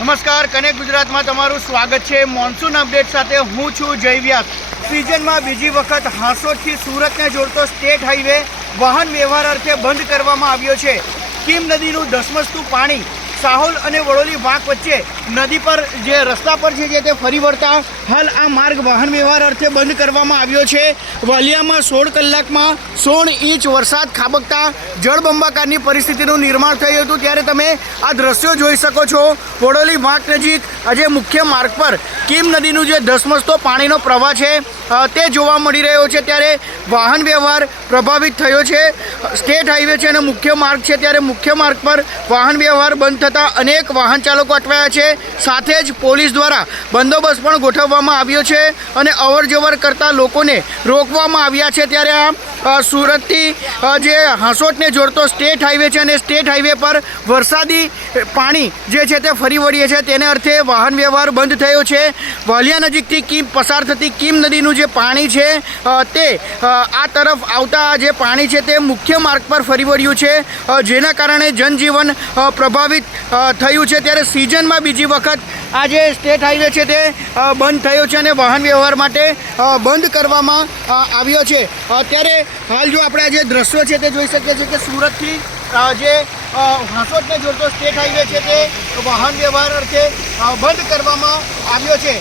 નમસ્કાર, કનેક્ટ ગુજરાતમાં તમારું સ્વાગત છે. મોન્સૂન અપડેટ સાથે હું છું જય વ્યાસ. સિઝનમાં બીજી વખત હાંસોદથી સુરતને જોડતો સ્ટેટ હાઈવે વાહન વ્યવહાર અર્થે બંધ કરવામાં આવ્યો છે. કીમ નદીનું ધસમસતું પાણી, સાહોલ અને વડોલી વાંક વચ્ચે નદી પર જે રસ્તા પર છે જે તે ફરી વળતા, હાલ આ માર્ગ વાહન વ્યવહાર અર્થે બંધ કરવામાં આવ્યો છે. વાલિયામાં સોળ કલાકમાં સોળ ઇંચ વરસાદ ખાબકતા જળબંબાકારની પરિસ્થિતિનું નિર્માણ થયું હતું. ત્યારે તમે આ દ્રશ્યો જોઈ શકો છો. વડોલી વાંક નજીક આજે મુખ્ય માર્ગ પર કીમ નદીનું જે ધસમસતો પાણીનો પ્રવાહ છે તે જોવા મળી રહ્યો છે ત્યારે વાહન વ્યવહાર પ્રભાવિત થયો છે. સ્ટેટ હાઈવે છે અને મુખ્ય માર્ગ છે ત્યારે મુખ્ય માર્ગ પર વાહન વ્યવહાર બંધ થતાં અનેક વાહન ચાલકો અટવાયા છે. સાથે જ પોલીસ દ્વારા બંદોબસ્ત પણ ગોઠવવામાં આવ્યો છે અને અવર જવર કરતા લોકોને રોકવામાં આવ્યા છે ત્યારે આ સુરતથી જે હાંસોટને જોડતો સ્ટેટ હાઈવે છે અને સ્ટેટ હાઈવે પર વરસાદી પાણી જે છે તે ફરી વળીએ છે. તેને અર્થે વાહન વ્યવહાર બંધ થયો છે. વાલિયા નજીકથી કીમ પસાર થતી કીમ નદીનું જે પાણી છે તે આ તરફ આવતા જે પાણી છે તે મુખ્ય માર્ગ પર ફરી વળ્યું છે. જેના કારણે જનજીવન પ્રભાવિત થયું છે. ત્યારે સિઝનમાં બીજી વખત આ જે સ્ટેટ હાઈવે છે તે બંધ થયો છે અને વાહન વ્યવહાર માટે બંધ કરવામાં આવ્યો છે. અત્યારે ત્યારે હાલ જો આપણે જે દ્રશ્યો છે તે જોઈ શકીએ છીએ કે સુરતથી જે હાંસોદને જોડતો સ્ટેટ હાઈવે છે તે વાહન વ્યવહાર અર્થે બંધ કરવામાં આવ્યો છે.